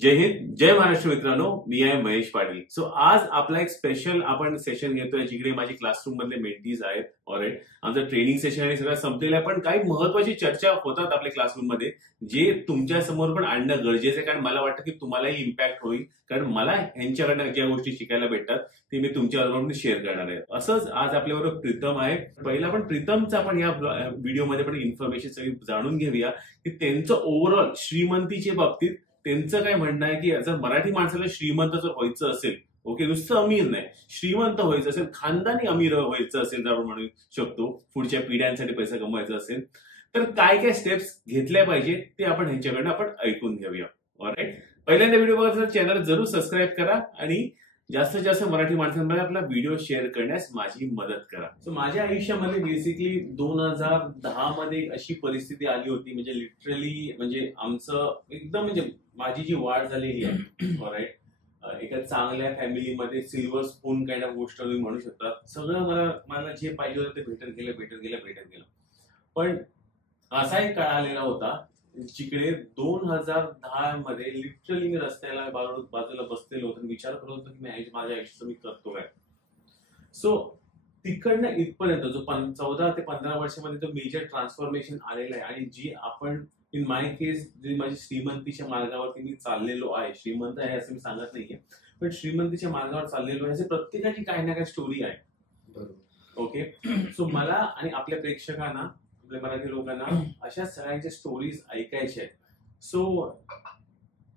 जय हिंद, जय महाराष्ट्र मित्रांनो. मी आहे महेश पाटील. सो आज आपला एक स्पेशल आपण सेशन घेतोय, जिकडे माझी क्लासरूम मधले मेंटीज आहेत. ऑलराईट, आमचं ट्रेनिंग सेशन आणि सगळं संपलेलं आहे, पण काही महत्वाची चर्चा होतात आपल्या क्लासरूम मध्ये, जे तुमच्या समोर पण आणणं गरजेचं आहे. कारण मला वाटतं की तुम्हालाही इम्पॅक्ट होईल, कारण मला यांच्याकडनं ज्या गोष्टी शिकायला भेटतात ते मी तुमच्याबरोबर शेअर करणार आहे. असंच आज आपल्याबरोबर प्रीतम आहे. पहिला पण प्रीतमचा आपण या व्हिडिओमध्ये पण इन्फॉर्मेशन सगळी जाणून घेऊया की त्यांचं ओव्हरऑल श्रीमंतीच्या बाबतीत त्यांचं काय म्हणणं आहे की जर मराठी माणसाला श्रीमंत जर व्हायचं असेल, ओके, नुसतं अमीर नाही, श्रीमंत व्हायचं असेल, खानदानी अमीर व्हायचं असेल, जर आपण म्हणू शकतो पुढच्या पिढ्यांसाठी पैसा कमवायचा असेल, तर काय काय स्टेप्स घेतल्या पाहिजे ते आपण ह्यांच्याकडनं आपण ऐकून घेऊया. ऑलराईट, पहिल्यांदा व्हिडिओ बघा तर चॅनल जरूर सबस्क्राईब करा आणि जास्तीत जास्त मराठी माणसांमध्ये आपला व्हिडिओ शेअर करण्यास माझी मदत करा. सो माझ्या आयुष्यामध्ये बेसिकली 2010 मध्ये अशी परिस्थिती आली होती, म्हणजे लिटरली म्हणजे आमचं एकदम म्हणजे माझी जी वाढ झालेली आहे, ऑलराईट, एका चांगल्या फॅमिलीमध्ये सिल्वर स्पून काइंड ऑफ गोष्ट तुम्ही म्हणू शकता. सगळं मला जे पाहिजे होतं ते भेटत गेलं. पण असा एक काळ आलेला होता जिकडे 2010 मध्ये लिटरली मी रस्त्याला बाजूला बसलेलो होतो, विचार करत होतो की माझ्या आयुष्याचं मी करतो काय. सो तिकडनं इथपर्यंत जो 14 ते 15 वर्षामध्ये जो मेजर ट्रान्सफॉर्मेशन आलेला आहे, आणि जी आपण इन माय केस जी माझी श्रीमंतीच्या मार्गावरती मी चाललेलो आहे, श्रीमंत आहे असं मी सांगत नाहीये, पण श्रीमंतीच्या मार्गावर चाललेलो आहे, असे प्रत्येकाची काही ना काही स्टोरी आहे. बरोबर, ओके. सो मला आणि आपल्या प्रेक्षकांना, आपल्या मराठी लोकांना अशा सगळ्यांच्या स्टोरीज ऐकायच्या आहेत. सो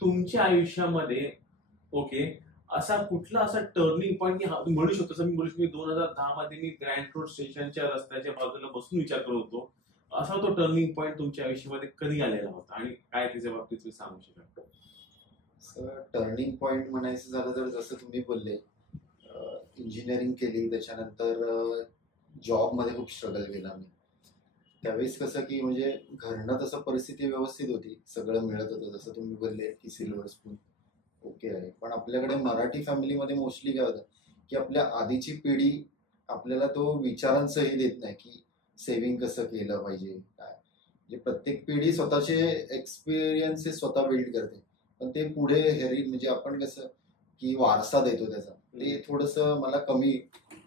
तुमच्या आयुष्यामध्ये, ओके, असा कुठला असा टर्निंग पॉईंट की म्हणू शकतो, मी बोलू शकतो 2010 मध्ये मी ग्रँड रोड स्टेशनच्या रस्त्याच्या बाजूला बसून विचार करत होतो, असा तो टर्निंग पॉईंट तुमच्या आयुष्यामध्ये कधी आलेला होता आणि काय त्याच्या बाबतीत तुम्ही सांगू शकता? टर्निंग पॉईंट म्हणायचं झालं तर जसं तुम्ही बोलले, इंजिनिअरिंग केली, त्याच्यानंतर जॉब मध्ये खूप स्ट्रगल केला मी. त्यावेळेस कसं की म्हणजे घरनं तसं परिस्थिती व्यवस्थित होती, सगळं मिळत होतं, जसं तुम्ही बोलले की सिल्वर स्पून ओके आहे. पण आपल्याकडे मराठी फॅमिलीमध्ये मोस्टली काय होतं की आपल्या आधीची पिढी आपल्याला तो विचारांचंही देत नाही की सेव्हिंग कसं केलं पाहिजे काय. म्हणजे प्रत्येक पिढी स्वतःचे एक्सपिरियन्सेस स्वतः बिल्ड करते, पण ते पुढे म्हणजे आपण कसं की वारसा देतो त्याचा, ते थोडंसं मला कमी,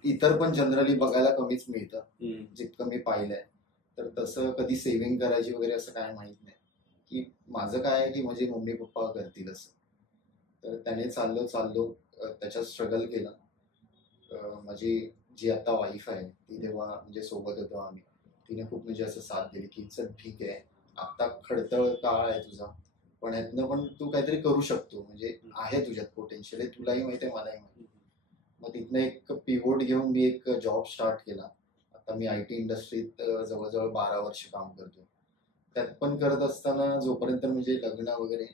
इतर पण जनरली बघायला कमीच मिळतं जितकं मी पाहिलंय. तर तसं कधी सेव्हिंग करायची वगैरे असं काय माहित नाही. की माझं काय आहे की माझे मम्मी पप्पा करतील असं, तर त्याने चाललो त्याच्यात स्ट्रगल केला. माझी जी आता वाईफ आहे ती तेव्हा म्हणजे सोबत होतो आम्ही, तिने खूप म्हणजे असं साथ दिली की चल ठीक आहे, आता खडतळ काळ आहे तुझा, पण यातनं पण तू काहीतरी करू शकतो, म्हणजे आहे तुझ्यात पोटेन्शियल आहे, तुलाही माहिती आहे मलाही माहिती. मग तिथनं एक पिव्होट घेऊन मी एक जॉब स्टार्ट केला. आता मी IT इंडस्ट्रीत जवळजवळ 12 वर्ष काम करतो. त्यात पण करत असताना जोपर्यंत म्हणजे लग्न वगैरे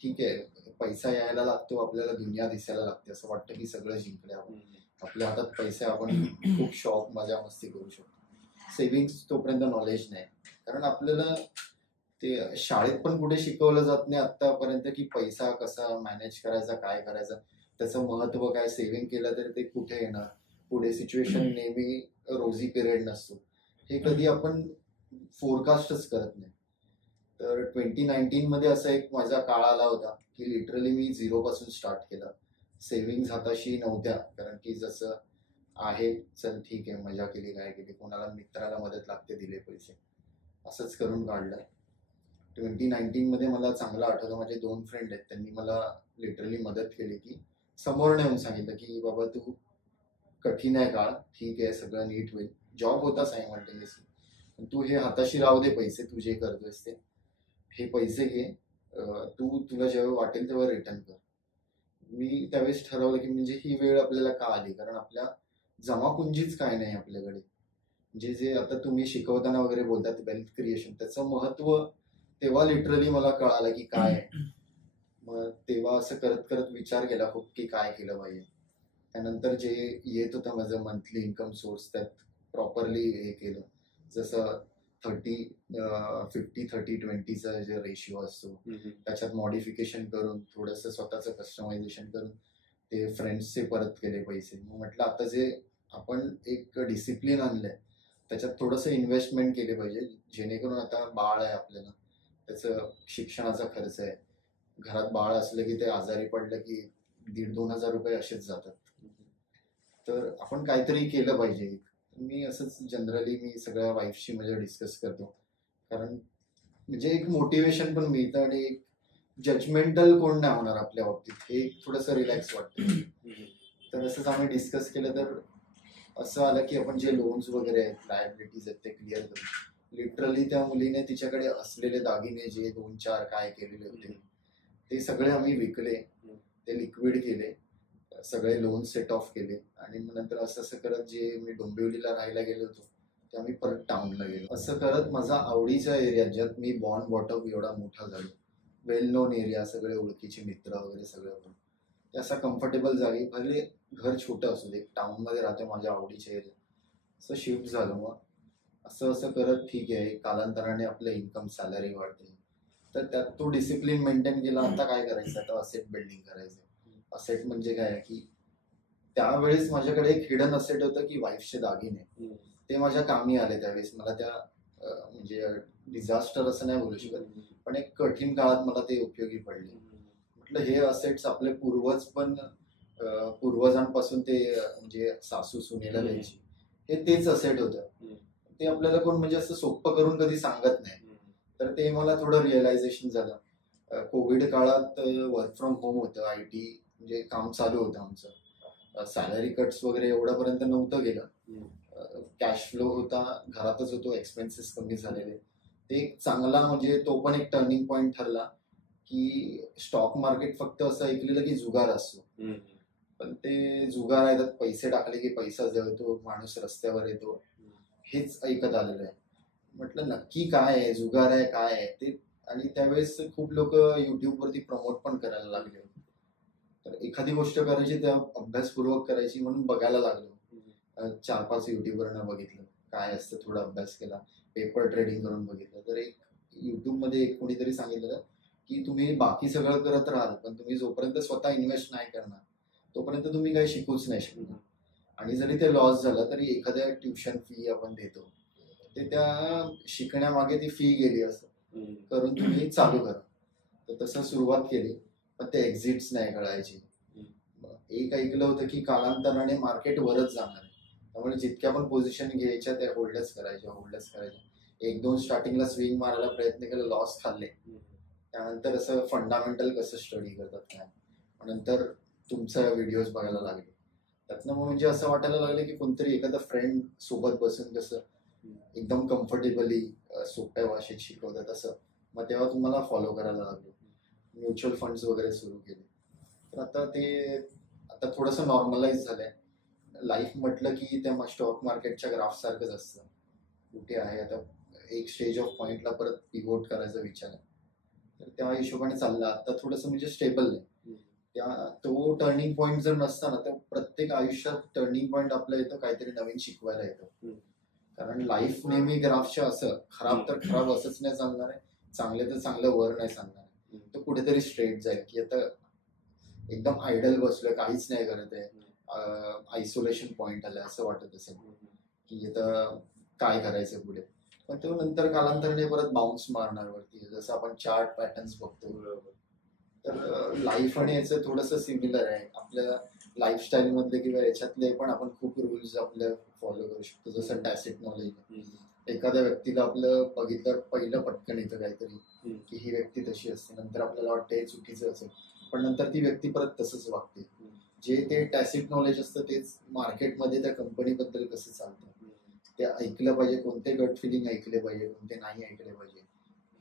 ठीक आहे, पैसा यायला लागतो, आपल्याला दुनिया दिसायला लागते, असं वाटतं की सगळं जिंकले आपण, आपल्या हातात पैसे, आपण खूप शॉक मजा मस्ती करू शकतो. सेव्हिंग्स तोपर्यंत नॉलेज नाही, कारण आपल्याला ते शाळेत पण कुठे शिकवलं जात नाही आतापर्यंत की पैसा कसा मॅनेज करायचा, काय करायचं, त्याचं महत्व काय. सेव्हिंग केलं तर ते कुठे येणार, पुढे सिच्युएशन नेहमी रोजी पिरियड नसतो, हे कधी आपण फोरकास्टच करत नाही. तर 2019 मध्ये असा एक माझा काळ आला होता की लिटरली मी 0 पासून स्टार्ट केलं. सेव्हिंग्ज हाताशी नव्हत्या, कारण की जसं आहे चल ठीक आहे, मजा केली, काय केली, कोणाला मित्राला मदत लागते दिले पैसे, असंच करून काढलं. 2019 मध्ये मला चांगलं आठवतं, माझे 2 फ्रेंड आहेत, त्यांनी मला लिटरली मदत केली की समोर येऊन सांगितलं की बाबा तू, कठीण आहे काळ, ठीक आहे, सगळं नीट होईल, जॉब होता सायमल्टेनियसली, पण तू हे हाताशी राहू दे पैसे, तू जे करतोयस ते, हे पैसे घे, तुला जेव्हा वाटेल तेव्हा रिटर्न कर. मी त्यावेळेस ठरवलं की म्हणजे ही वेळ आपल्याला का आली, कारण आपल्या जमापुंजीच काय नाही आपल्याकडे. जे आता तुम्ही शिकवताना वगैरे बोलतात वेल्थ क्रिएशन, त्याचं महत्व तेव्हा लिटरली मला कळालं की काय आहे. मग तेव्हा असं करत करत विचार केला खूप की काय केलं पाहिजे. त्यानंतर जे येत होतं माझं मंथली इन्कम सोर्स, त्यात प्रॉपरली हे केलं, जसं 50-30-20चा जे रेशिओ असतो त्याच्यात मॉडिफिकेशन करून थोडंसं स्वतःचं कस्टमायझेशन करून ते फ्रेंड्सचे परत केले पैसे. मग म्हटलं आता जे आपण एक डिसिप्लिन आणलंय त्याच्यात थोडंसं इन्व्हेस्टमेंट केले पाहिजे, जेणेकरून आता बाळ आहे आपल्याला, त्याचं शिक्षणाचा खर्च आहे, घरात बाळ असलं की ते आजारी पडलं की 1,500-2,000 रुपये असेच जातात. तर आपण काहीतरी केलं पाहिजे. मी असंच जनरली मी सगळ्या वाईफशी म्हणजे डिस्कस करतो, कारण म्हणजे एक मोटिवेशन पण मिळतं आणि एक जजमेंटल कोण नाही होणार आपल्या बाबतीत, हे थोडंसं रिलॅक्स वाटतं. तर असंच आम्ही डिस्कस केलं तर असं आलं की आपण जे लोन्स वगैरे आहेत, लायबिलिटीज आहेत ते क्लिअर करू. लिटरली त्या मुलीने तिच्याकडे असलेले दागिने जे 2-4 काय केलेले होते ते सगळे आम्ही विकले, ते लिक्विड केले, सगळे लोन सेट ऑफ केले आणि मग नंतर असं असं करत जे मी डोंबिवलीला राहायला गेलो होतो ते आम्ही परत टाउनला गेलो. असं करत माझा आवडीच्या एरियात ज्यात मी बॉर्न बॉटअप एवढा मोठा झालो, वेल नोन एरिया, सगळे ओळखीचे मित्र वगैरे सगळं, पण ते असा कम्फर्टेबल जागी, भले घर छोटं असू दे, टाउनमध्ये राहतो माझ्या आवडीच्या एरिया, असं शिफ्ट झालं. मग असं असं करत ठीक आहे, कालांतराने आपलं इन्कम सॅलरी वाढते, तर त्यात तो डिसिप्लिन मेंटेन केला. आता काय करायचं, आता असेट बिल्डिंग करायचं. असेट म्हणजे काय की त्यावेळेस माझ्याकडे एक हिडन असेट होतं की वाईफचे दागिने, ते माझ्या कामी आले त्यावेळेस. मला त्या म्हणजे डिझास्टर असं नाही बोलू शकत, पण एक कठीण काळात मला ते उपयोगी पडले. म्हटलं हे असेट्स आपले पूर्वज पण पूर्वजांपासून ते म्हणजे सासू सुनेला द्यायची, हे तेच असेट होतं. ते आपल्याला कोण म्हणजे असं सोपं करून कधी सांगत नाही. तर ते मला थोडं रिअलायझेशन झालं. कोविड काळात वर्क फ्रॉम होम होतं, IT म्हणजे काम चालू होतं आमचं. सॅलरी कट्स वगैरे एवढ्यापर्यंत नव्हतं गेलं. कॅश फ्लो होता, घरातच होतो, एक्सपेन्सेस कमी झालेले. ते एक चांगला म्हणजे तो पण एक टर्निंग पॉइंट ठरला की स्टॉक मार्केट फक्त असं ऐकलेलं की जुगार असतो, पण ते जुगार आहे, त्यात पैसे टाकले की पैसा जळतो, माणूस रस्त्यावर येतो, हेच ऐकत आलेलं आहे. म्हटलं नक्की काय आहे, जुगार आहे काय आहे ते. आणि त्यावेळेस खूप लोक युट्यूबवरती प्रमोट पण करायला लागले. तर एखादी गोष्ट करायची त्या अभ्यासपूर्वक करायची म्हणून बघायला लागलो. 4-5 युट्यूबरनं बघितलं काय असतं, थोडा अभ्यास केला, पेपर ट्रेडिंग करून बघितलं. तर एक युट्यूबमध्ये एक कोणीतरी सांगितलं की तुम्ही बाकी सगळं करत राहाल, पण तुम्ही जोपर्यंत स्वतः इन्व्हेस्ट नाही करणार तोपर्यंत तुम्ही काही शिकूच नाही शकणार. आणि जरी ते लॉस झालं तरी एखाद्या ट्युशन फी आपण देतो, ते त्या शिकण्यामागे ती फी गेली असं करून तुम्ही चालू करा. तर तसं सुरुवात केली, पण ते एक्झिट्स नाही कळायची. एक ऐकलं होतं की कालांतराने मार्केट वरच जाणार आहे, त्यामुळे जितक्या पण पोझिशन घ्यायच्या त्या होल्डच करायच्या. 1-2 स्टार्टिंगला स्विंग मारायला प्रयत्न केला, लॉस खाल्ले. त्यानंतर असं फंडामेंटल कसं स्टडी करतात काय, नंतर तुमचा व्हिडिओज बघायला लागले. त्यातनं मग म्हणजे असं वाटायला लागलं की कोणतरी एखादा फ्रेंड सोबत बसून कसं एकदम कम्फर्टेबली सोप्या भाषेत शिकवतात असं, मग तेव्हा तुम्हाला फॉलो करायला लागलो. म्युच्युअल फंड्स वगैरे सुरू केले. तर आता थोडंसं नॉर्मलाइज झालंय. लाईफ म्हटलं की त्या स्टॉक मार्केटच्या ग्राफ सारखंच असतं, कुठे आहे आता एक स्टेज ऑफ पॉइंटला परत पिव्होट करायचा विचार आहे. तर त्या हिशोबाने चाललं. आता थोडंसं म्हणजे स्टेबल आहे. तो टर्निंग पॉइंट जर नसता ना, तर प्रत्येक आयुष्यात टर्निंग पॉइंट आपल्या येतं, काहीतरी नवीन शिकवायला येतं. कारण लाईफ नेहमी ग्राफच्या असं खराब तर खराब असंच नाही चालणार आहे, चांगले तर चांगलं वर नाही चालणार आहे. तो कुठेतरी स्ट्रेट जाईल की आता एकदम आयडल बसलोय, काहीच नाही करत आहे, आयसोलेशन पॉइंट आलाय असं वाटत असेल की आता काय करायचं पुढे. पण तो नंतर कालांतराने परत बाउन्स मारणार वरती, जसं आपण चार्ट पॅटर्न्स बघतो. तर लाईफ आणि याचं थोडंसं सिमिलर आहे. आपल्या लाईफस्टाईल मधले किंवा याच्यातले पण आपण खूप रूल्स आपल्या फॉलो करू शकतो. जसं टॅसिट नॉलेज, एखाद्या व्यक्तीला आपलं बघितलं पहिलं पटकन येतं काहीतरी की ही व्यक्ती तशी असते, नंतर आपल्याला वाटतं हे चुकीचं असेल, पण नंतर ती व्यक्ती परत तसंच वागते. जे ते टॅसिट नॉलेज असतं तेच मार्केटमध्ये त्या कंपनीबद्दल कसं चालतं ते ऐकलं पाहिजे, कोणते गट फिलिंग ऐकले पाहिजे, कोणते नाही ऐकले पाहिजे,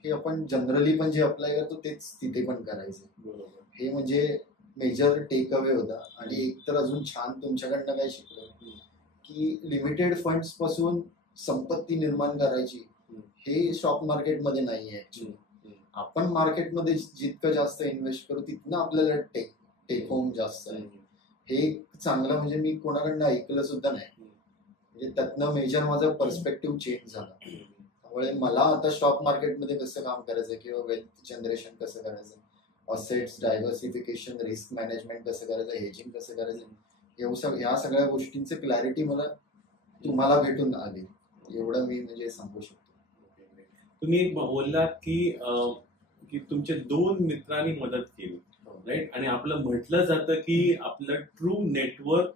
हे आपण जनरली पण जे अप्लाय करतो तेच तिथे पण करायचं. हे म्हणजे मेजर टेक अवे होता. आणि एक तर अजून छान तुमच्याकडनं काय शिकलो की लिमिटेड फंड्स पासून संपत्ती निर्माण करायची, हे स्टॉक मार्केटमध्ये नाहीये ऍक्च्युली. आपण मार्केटमध्ये जितकं जास्त इन्व्हेस्ट करू तिथनं आपल्याला टेक होम जास्त आहे. हे चांगलं म्हणजे मी कोणाकडनं ऐकलं सुद्धा नाही. म्हणजे त्यातनं मेजर माझा पर्स्पेक्टिव्ह चेंज झाला. त्यामुळे मला आता स्टॉक मार्केटमध्ये कसं काम करायचं किंवा वेल्थ जनरेशन कसं करायचं, असेट्स डायव्हर्सिफिकेशन, रिस्क मॅनेजमेंट कसं करायचं, हेजिंग कसं करायचं, ह्या सगळ्या गोष्टींची क्लॅरिटी मला तुम्हाला भेटून आली, एवढं मी म्हणजे सांगू शकतो. तुम्ही बोललात की की तुमच्या 2 मित्रांनी मदत केली, राईट? आणि आपलं म्हटलं जातं की आपलं ट्रू नेटवर्क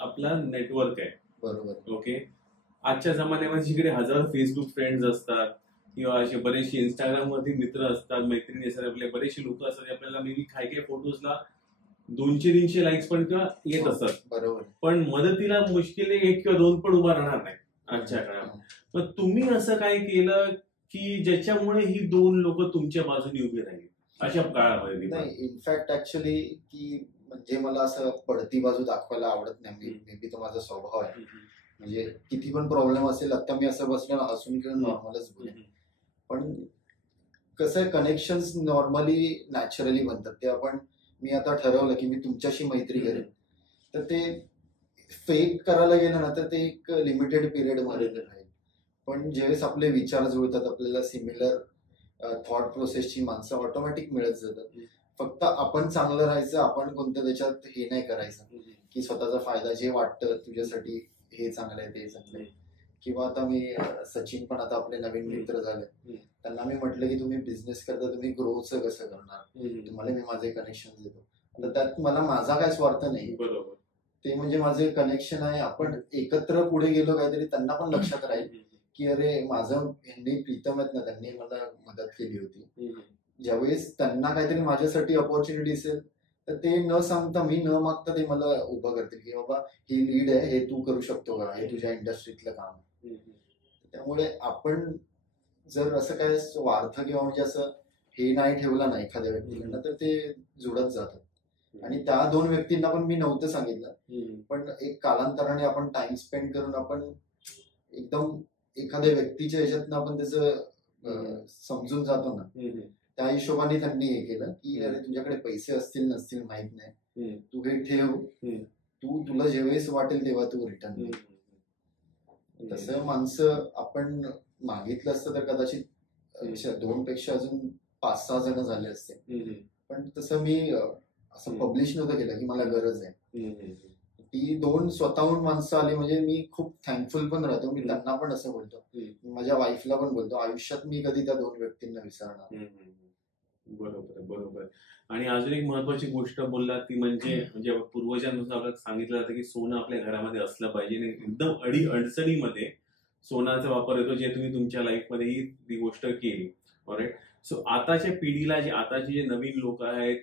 आपला नेटवर्क आहे. बरोबर. ओके. आजच्या जमान्यामध्ये जिकडे हजारो फेसबुक फ्रेंड्स असतात किंवा असे बरेचसे इंस्टाग्राम मध्ये मित्र असतात, मैत्रिणी असतात, आपले बरेचसे लोक असतात, आपल्याला मे बी काही काही फोटोजला 200-300 लाईक्स पण किंवा येत असतात. बरोबर. पण मदतीला मुश्किल 1 किंवा 2 पण उभा राहणार नाही आजच्या काळात. मग तुम्ही असं काय केलं की ज्याच्यामुळे ही 2 लोक तुमच्या बाजूने उभी राहिली अशा काळामध्ये? नाही, इनफॅक्ट ऍक्च्युली की म्हणजे मला असं पडती बाजू दाखवायला आवडत नाही. मे बी तो माझा स्वभाव आहे. म्हणजे किती पण प्रॉब्लेम असेल, आता मी असं बसलं हसून घेऊन नॉर्मलच बोलेन. पण कसं आहे, कनेक्शन्स नॉर्मली नॅचरली बनतात. ते आपण मी आता ठरवलं की मी तुमच्याशी मैत्री करेन, तर ते फेक करायला गेलं ना तर ते एक लिमिटेड पिरियड मध्ये राहील. पण ज्यावेळेस आपले विचार जुळतात, आपल्याला सिमिलर थॉट प्रोसेसची माणसं ऑटोमॅटिक मिळत जातात. फक्त आपण चांगलं राहायचं, आपण कोणतं त्याच्यात हे नाही करायचं की स्वतःचा फायदा, जे वाटतं तुझ्यासाठी हे चांगलं आहे ते चांगलं आहे. किंवा आता मी सचिन पण आता आपले नवीन मित्र झाले, त्यांना मी म्हटलं की तुम्ही बिझनेस करता, तुम्ही ग्रोचं कसं करणार, तुम्हाला मी माझे कनेक्शन देतो. तर त्यात मला माझा काय स्वार्थ नाही, बरोबर, ते म्हणजे माझे कनेक्शन आहे. आपण एकत्र पुढे गेलो काहीतरी त्यांना पण लक्षात राहील की अरे माझं ह्यांनी प्रीतम आहेत ना, त्यांनी मला मदत केली होती. ज्यावेळेस त्यांना काहीतरी माझ्यासाठी अपॉर्च्युनिटी असेल तर ते न सांगता, मी न मागता ते मला उभं करतील की बाबा ही लीड आहे, हे तू करू शकतो का, हे तुझ्या इंडस्ट्रीतलं काम आहे. त्यामुळे आपण जर असं काय स्वार्थ किंवा म्हणजे असं हे नाही ठेवलं ना एखाद्या व्यक्तीकडनं, तर ते जुळत जातं. आणि त्या 2 व्यक्तींना पण मी नव्हतं सांगितलं, पण एक कालांतराने आपण टाइम स्पेंड करून आपण एकदम एखाद्या व्यक्तीच्या ह्याच्यातनं आपण त्याचं समजून जातो ना, त्या हिशोबाने त्यांनी हे केलं की अरे तुझ्याकडे पैसे असतील नसतील माहित नाही, तू हे ठेव, तुला जेवेळेस वाटेल तेव्हा तू रिटर्न. तसं माणसं आपण मागितलं असतं तर कदाचित 2 पेक्षा अजून 5-6 जण झाले असते. पण तसं मी असं पब्लिश नव्हतं केलं की मला गरज आहे. ती 2 स्वतःहून माणसं आली म्हणजे मी खूप थँकफुल पण राहतो. मी त्यांना पण असं बोलतो, माझ्या वाईफला पण बोलतो, आयुष्यात मी कधी त्या 2 व्यक्तींना विसरणार. बरोबर बरोबर. आणि अजून एक महत्वाची गोष्ट बोलला ती म्हणजे पूर्वजांनुसार आपल्याला सांगितलं जातं की सोनं आपल्या घरामध्ये असलं पाहिजे. आणि एकदम अडचणीमध्ये सोन्याचा वापर येतो, जे तुम्ही तुमच्या लाईफमध्ये ही गोष्ट केली. ऑलराईट. सो आताच्या पिढीला, आताचे जे नवीन लोक आहेत,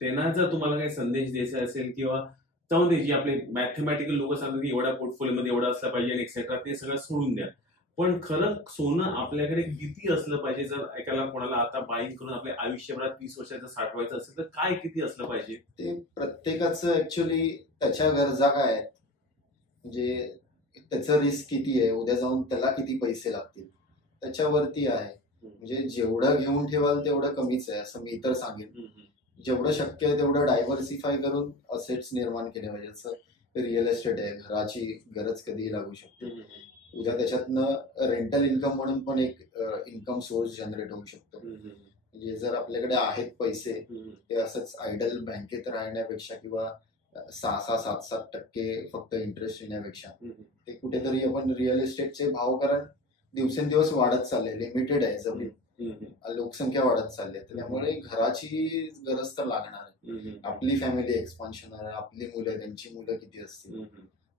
त्यांना जर तुम्हाला काही संदेश द्यायचा असेल किंवा जाऊन दे, जे आपले मॅथमॅटिकल लोक सांगतात की एवढ्या पोर्टफोलिओमध्ये एवढं असलं पाहिजे आणि एक्सेट्रा, ते सगळं सोडून द्या. पण खरं सोनं आपल्याकडे किती असलं पाहिजे? जर एकाला कोणाला आता बाईक करून आपल्या आयुष्यभरात 30 वर्षाचं साठवायचं असेल तर काय किती असलं पाहिजे? ते प्रत्येकाचं ऍक्च्युअली त्याच्या गरजा काय आहेत, म्हणजे त्याचं रिस्क किती आहे, उद्या जाऊन त्याला किती पैसे लागतील त्याच्यावरती आहे. म्हणजे जेवढं घेऊन ठेवाल तेवढं कमीच आहे असं मी तर सांगेन. जेवढं शक्य आहे तेवढं डायव्हर्सिफाय करून असेट्स निर्माण केले पाहिजे. जसं रिअल एस्टेट आहे, घराची गरज कधीही लागू शकते, उद्या त्याच्यातनं रेंटल इन्कम म्हणून पण एक इन्कम सोर्स जनरेट होऊ शकतो. म्हणजे जर आपल्याकडे आहेत पैसे, ते असंच आयडल बँकेत राहण्यापेक्षा किंवा 6-7% फक्त इंटरेस्ट येण्यापेक्षा ते कुठेतरी आपण रिअल एस्टेटचे भाव, कारण दिवसेंदिवस वाढत चालले, लिमिटेड आहे जमीन, लोकसंख्या वाढत चालली आहे, त्यामुळे घराची गरज तर लागणार आहे. आपली फॅमिली एक्सपान्शन आहे, आपली मुलं, त्यांची मुलं किती असतील,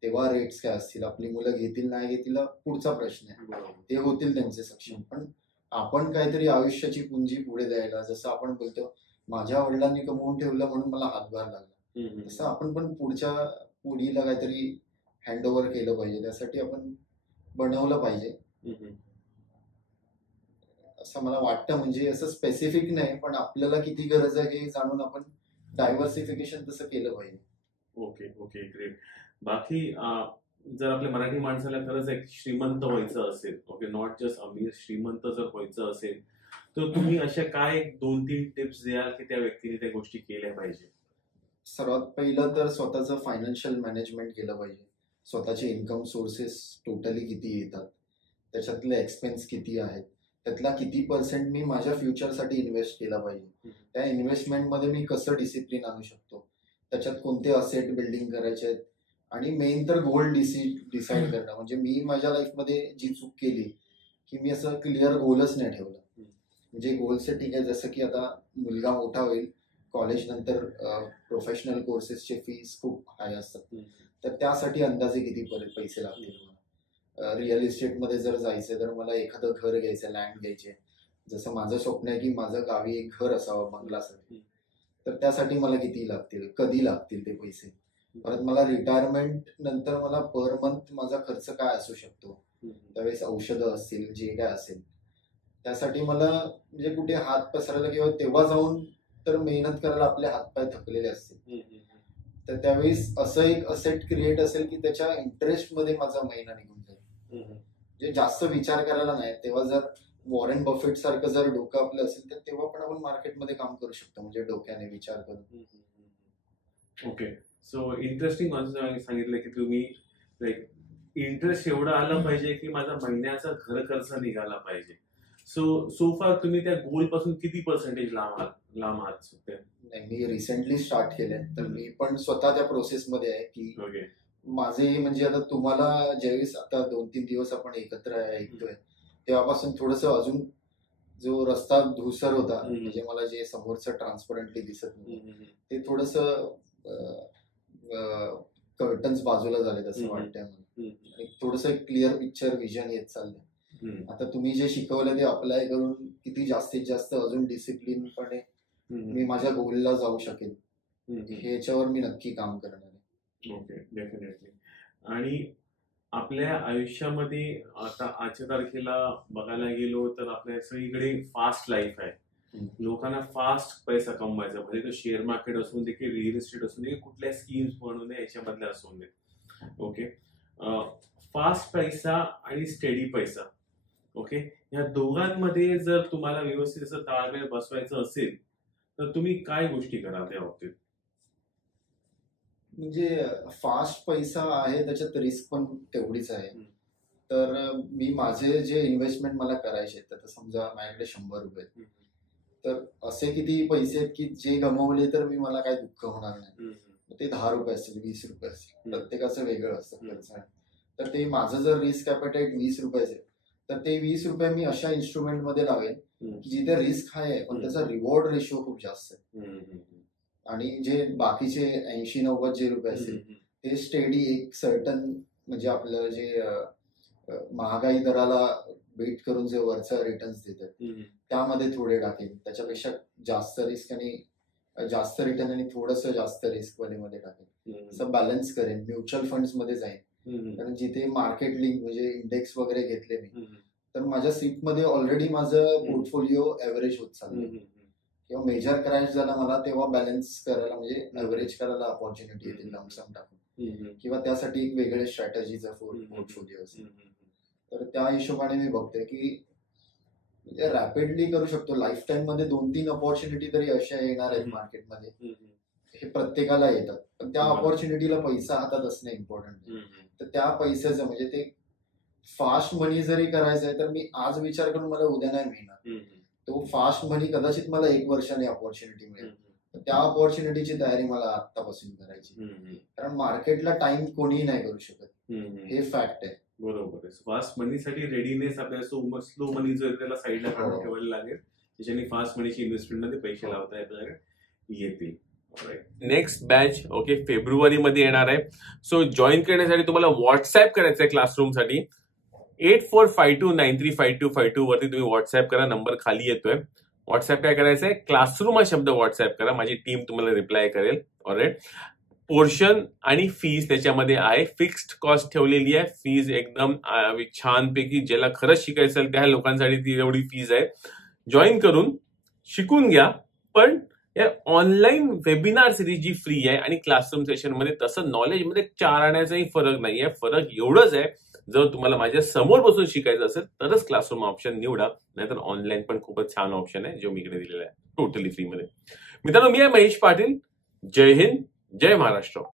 तेव्हा रेट्स काय असतील, आपली मुलं घेतील नाही घेतील पुढचा प्रश्न आहे, ते होतील त्यांचे सक्षम. पण आपण काहीतरी आयुष्याची पुंजी पुढे द्यायला, जसं आपण बोलतो माझ्या वडिलांनी कमवून ठेवलं म्हणून मला हातभार लागला, तसं आपण पण पुढच्या पिढीला काहीतरी हँड ओव्हर केलं पाहिजे, त्यासाठी आपण बनवलं पाहिजे असं मला वाटतं. म्हणजे असं स्पेसिफिक नाही, पण आपल्याला किती गरज आहे हे जाणून आपण डायव्हर्सिफिकेशन तसं केलं पाहिजे. Okay okay, great. बाकी जर आपल्या मराठी माणसाला खरंच एक श्रीमंत व्हायचं असेल, ओके, नॉट जस्ट अमीर, श्रीमंत जर व्हायचं असेल, तर तुम्ही अशा काय 2-3 टिप्स द्याल की त्या व्यक्तीने त्या गोष्टी केल्या पाहिजे? सर्वात पहिलं तर स्वतःचं फायनान्शियल मॅनेजमेंट केलं पाहिजे. स्वतःचे इन्कम सोर्सेस टोटली किती येतात, त्याच्यातले एक्सपेन्स किती आहेत, त्यातला किती पर्सेंट मी माझ्या फ्युचरसाठी इन्व्हेस्ट केला पाहिजे, त्या इन्व्हेस्टमेंटमध्ये मी कसं डिसिप्लिन आणू शकतो, त्याच्यात कोणते असेट बिल्डिंग करायचे आहेत, आणि मेन तर गोल डिसाईड करणं. म्हणजे मी माझ्या लाईफमध्ये जी चूक केली की मी असं क्लिअर गोलच नाही ठेवलं. म्हणजे गोल सेटिंग आहे, जसं की आता मुलगा मोठा होईल, कॉलेज नंतर प्रोफेशनल कोर्सेसचे फीस खूप हाय असतात, तर त्यासाठी अंदाजे किती पैसे लागतील मला. रिअल इस्टेटमध्ये जर जायचं तर मला एखादं घर घ्यायचं, लँड घ्यायचे, जसं माझं स्वप्न आहे की माझं गावी एक घर असावं बंगलासाठी, तर त्यासाठी मला किती लागतील, कधी लागतील ते पैसे. परत मला रिटायरमेंट नंतर मला पर मंथ माझा खर्च काय असू शकतो, त्यावेळेस औषधं असतील, जे काय असेल, त्यासाठी मला म्हणजे कुठे हात पसरायला किंवा तेव्हा जाऊन तर मेहनत करायला आपले हातपाय थकलेले असतील, तर त्यावेळेस असं एक असेट क्रिएट असेल की त्याच्या इंटरेस्ट मध्ये माझा महिना निघून जाईल. म्हणजे जास्त विचार करायला नाही. तेव्हा जर वॉरेन बफेट सारखं जर डोकं आपलं असेल तर तेव्हा पण आपण मार्केटमध्ये काम करू शकतो, म्हणजे डोक्याने विचार करून. ओके, सो इंटरेस्टिंग सांगितलं की तुम्ही लाईक इंटरेस्ट एवढा आला पाहिजे की माझा महिन्याचा घर खर्च निघाला पाहिजे. सो फार तुम्ही त्या गोल पासून किती पर्सेंटेज लांब आहात? मी रिसेंटली स्टार्ट केलंय, तर मी पण स्वतः त्या प्रोसेसमध्ये आहे की माझे म्हणजे आता तुम्हाला ज्यावेळेस आता 2-3 दिवस आपण एकत्र ऐकतोय तेव्हापासून थोडस अजून जो रस्ता धुसर होता, म्हणजे मला जे समोरचं ट्रान्सपरंटली दिसत नाही ते थोडस कर्टन्स बाजूला झालेत असं वाटतंय मला, आणि थोडस क्लिअर पिक्चर विजन येत चाललंय. आता तुम्ही जे शिकवलं ते अप्लाय करून किती जास्तीत जास्त अजून डिसिप्लिनपणे मी माझ्या गोलला जाऊ शकेल, ह्याच्यावर मी नक्की काम करणार आहे. Okay, definitely. आणि आपल्या आयुष्यामध्ये आता आजच्या तारखेला बघायला गेलो तर आपल्या सगळीकडे फास्ट लाईफ आहे. लोकांना फास्ट पैसा कमवायचा, म्हणजे तो शेअर मार्केट असून दे की रिअल इस्टेट असून दे, कुठल्या स्कीम्स बनवून दे, याच्यामधल्या असून दे. ओके, फास्ट पैसा आणि स्टेडी पैसा, ओके, या दोघांमध्ये जर तुम्हाला व्यवस्थित असं ताळमेळ बसवायचं असेल तर तुम्ही काय गोष्टी कराल त्या बाबतीत? म्हणजे फास्ट पैसा आहे, त्याच्यात रिस्क पण तेवढीच आहे. तर मी माझे जे इन्व्हेस्टमेंट मला करायचे, तर समजा माझ्याकडे 100 रुपये, तर असे किती पैसे आहेत की जे गमावले तर मी मला काही दुःख होणार नाही. ते 10 रुपये असतील, 20 रुपये असतील, प्रत्येकाचं वेगळं असतं खर्च. तर ते माझं जर रिस्क ॲपेटाईट 20 रुपये असेल तर ते 20 रुपये मी अशा इन्स्ट्रुमेंट मध्ये लावेन की जिथे रिस्क आहे पण त्याचा रिवॉर्ड रेशो खूप जास्त आहे. आणि जे बाकीचे 80-90 जे रुपये असतील ते स्टेडी एक सर्टन, म्हणजे आपलं जे महागाई दराला बेट करून जे वरचा रिटर्न्स देतात त्यामध्ये थोडे टाकेन, त्याच्यापेक्षा जास्त रिस्क आणि जास्त रिटर्न आणि थोडस जास्त रिस्क मध्ये टाकेन, असं बॅलन्स करेन. म्युच्युअल फंड्स मध्ये जाईन, कारण जिथे मार्केट लिंक म्हणजे इंडेक्स वगैरे घेतले मी, तर माझ्या सीट मध्ये ऑलरेडी माझं पोर्टफोलिओ ऍव्हरेज होत चाललं, किंवा मेजर क्रॅश झाला मला तेव्हा बॅलन्स करायला म्हणजे ऍव्हरेज करायला अपॉर्च्युनिटी येते लमसम टाकून, किंवा त्यासाठी एक वेगळे स्ट्रॅटेजीचा पोर्टफोलिओ असेल. तर त्या हिशोबाने मी बघते की म्हणजे रॅपिडली करू शकतो. लाईफ टाईम मध्ये 2-3 अपॉर्च्युनिटी तरी अशा येणार आहेत मार्केटमध्ये, हे प्रत्येकाला येतात, पण त्या अपॉर्च्युनिटीला पैसा हातात असणं इम्पॉर्टंट आहे. तर त्या पैशाचं म्हणजे ते फास्ट मनी जरी करायचं आहे तर मी आज विचार करून मला उद्या नाही मिळणार, तो फास्ट मनी कदाचित मला 1 वर्षाने अपॉर्च्युनिटी मिळेल. त्या अपॉर्च्युनिटीची तयारी मला आतापासून करायची, कारण मार्केटला टाइम कोणीही नाही करू शकत, हे फॅक्ट आहे. बरोबर आहे. फास्ट मनीसाठी रेडीनेस आपल्याला स्लो मनी जो आहे त्याला साईडला काढून ठेवायला लागेल, त्याच्याने फास्ट मनीची इन्व्हेस्टमेंट मध्ये पैसे लावता येतील. नेक्स्ट बॅच ओके फेब्रुवारीमध्ये येणार आहे. सो जॉईन करण्यासाठी तुम्हाला व्हॉट्सअप करायचं आहे क्लासरूमसाठी. 8452935252 वरती तुम्ही व्हॉट्सअप करा, नंबर खाली येतोय. व्हॉट्सअप काय करायचंय, क्लासरूम हा शब्द व्हॉट्सअप करा, माझी टीम तुम्हाला रिप्लाय करेल. ऑलराईट, पोर्शन आणि फीज त्याच्यामध्ये आहे, फिक्स्ड कॉस्ट ठेवलेली आहे. फीज एकदम छानपैकी ज्याला खरंच शिकायचं असेल त्या लोकांसाठी ती एवढी फीज आहे. जॉईन करून शिकून घ्या, पण या ऑनलाईन वेबिनार सिरीज जी फ्री आहे आणि क्लासरूम सेशन मध्ये तसं नॉलेजमध्ये 4 आण्याचाही फरक नाहीये. फरक एवढंच आहे, जर तुम्हाला माझ्या समोर बसून शिकायचं असेल तरच क्लासरूम ऑप्शन निवडा, नाहीतर ऑनलाईन पण खूपच छान ऑप्शन आहे जो मी इकडे दिलेला आहे टोटली फ्री मध्ये. मित्रांनो, मी आहे महेश पाटील. जय हिंद, जय महाराष्ट्र.